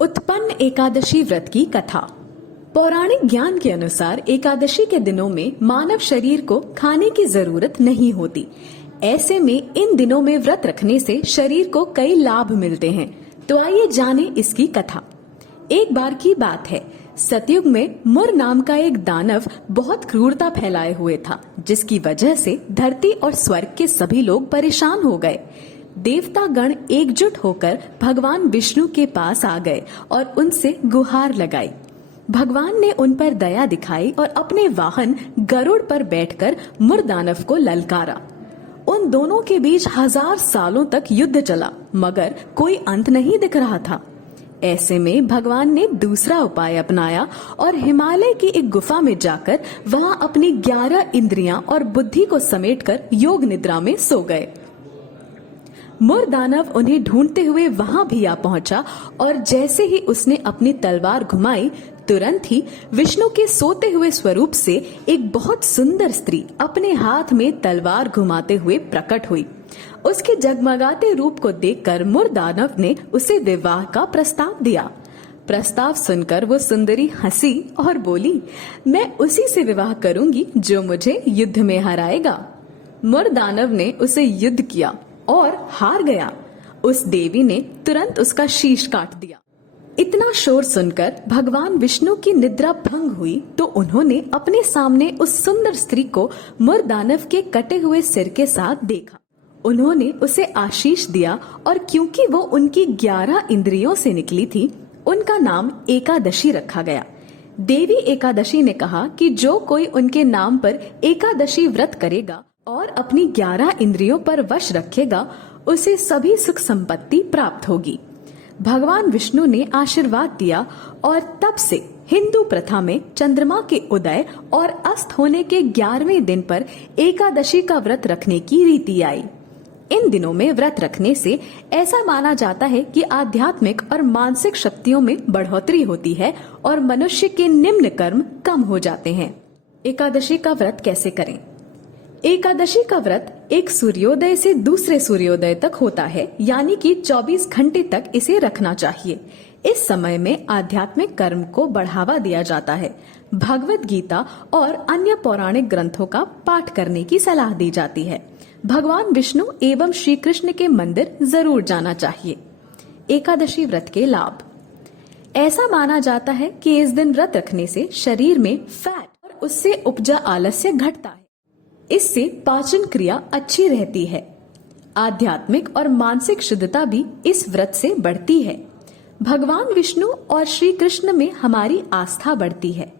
उत्पन्न एकादशी व्रत की कथा। पौराणिक ज्ञान के अनुसार एकादशी के दिनों में मानव शरीर को खाने की जरूरत नहीं होती। ऐसे में इन दिनों में व्रत रखने से शरीर को कई लाभ मिलते हैं। तो आइए जाने इसकी कथा। एक बार की बात है, सतयुग में मुर नाम का एक दानव बहुत क्रूरता फैलाए हुए था, जिसकी वजह से धरती और स्वर्ग के सभी लोग परेशान हो गए। देवता गण एकजुट होकर भगवान विष्णु के पास आ गए और उनसे गुहार लगाई। भगवान ने उन पर दया दिखाई और अपने वाहन गरुड़ पर बैठकर मुर दानव को ललकारा। उन दोनों के बीच 1000 सालों तक युद्ध चला, मगर कोई अंत नहीं दिख रहा था। ऐसे में भगवान ने दूसरा उपाय अपनाया और हिमालय की एक गुफा में जाकर वहां अपनी 11 इंद्रियां और बुद्धि को समेटकर योग निद्रा में सो गए। मुर दानव उन्हें ढूंढते हुए वहां भी आ पहुंचा और जैसे ही उसने अपनी तलवार घुमाई, तुरंत ही विष्णु के सोते हुए स्वरूप से एक बहुत सुंदर स्त्री अपने हाथ में तलवार घुमाते हुए प्रकट हुई। उसके जगमगाते रूप को देखकर मुर दानव ने उसे विवाह का प्रस्ताव दिया। प्रस्ताव सुनकर वो सुंदरी हंसी और बोली, मैं उसी से विवाह करूंगी जो मुझे युद्ध में हराएगा। मुर दानव ने उसे युद्ध किया और हार गया। उस देवी ने तुरंत उसका शीश काट दिया। इतना शोर सुनकर भगवान विष्णु की निद्रा भंग हुई तो उन्होंने अपने सामने उस सुंदर स्त्री को मुर दानव के कटे हुए सिर के साथ देखा। उन्होंने उसे आशीष दिया और क्योंकि वो उनकी 11 इंद्रियों से निकली थी, उनका नाम एकादशी रखा गया। देवी एकादशी ने कहा कि जो कोई उनके नाम पर एकादशी व्रत करेगा और अपनी 11 इंद्रियों पर वश रखेगा, उसे सभी सुख संपत्ति प्राप्त होगी। भगवान विष्णु ने आशीर्वाद दिया और तब से हिंदू प्रथा में चंद्रमा के उदय और अस्त होने के 11वें दिन पर एकादशी का व्रत रखने की रीति आई। इन दिनों में व्रत रखने से ऐसा माना जाता है कि आध्यात्मिक और मानसिक शक्तियों में बढ़ोतरी होती है और मनुष्य के निम्न कर्म कम हो जाते हैं। एकादशी का व्रत कैसे करें? एकादशी का व्रत एक सूर्योदय से दूसरे सूर्योदय तक होता है, यानी कि 24 घंटे तक इसे रखना चाहिए। इस समय में आध्यात्मिक कर्म को बढ़ावा दिया जाता है। भगवत गीता और अन्य पौराणिक ग्रंथों का पाठ करने की सलाह दी जाती है। भगवान विष्णु एवं श्री कृष्ण के मंदिर जरूर जाना चाहिए। एकादशी व्रत के लाभ। ऐसा माना जाता है कि इस दिन व्रत रखने से शरीर में फैट और उससे उपजा आलस्य घटता है। इससे पाचन क्रिया अच्छी रहती है। आध्यात्मिक और मानसिक शुद्धता भी इस व्रत से बढ़ती है। भगवान विष्णु और श्री कृष्ण में हमारी आस्था बढ़ती है।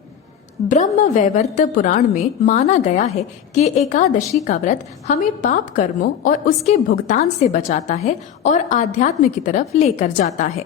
ब्रह्म वैवर्त पुराण में माना गया है कि एकादशी का व्रत हमें पाप कर्मों और उसके भुगतान से बचाता है और आध्यात्म की तरफ लेकर जाता है।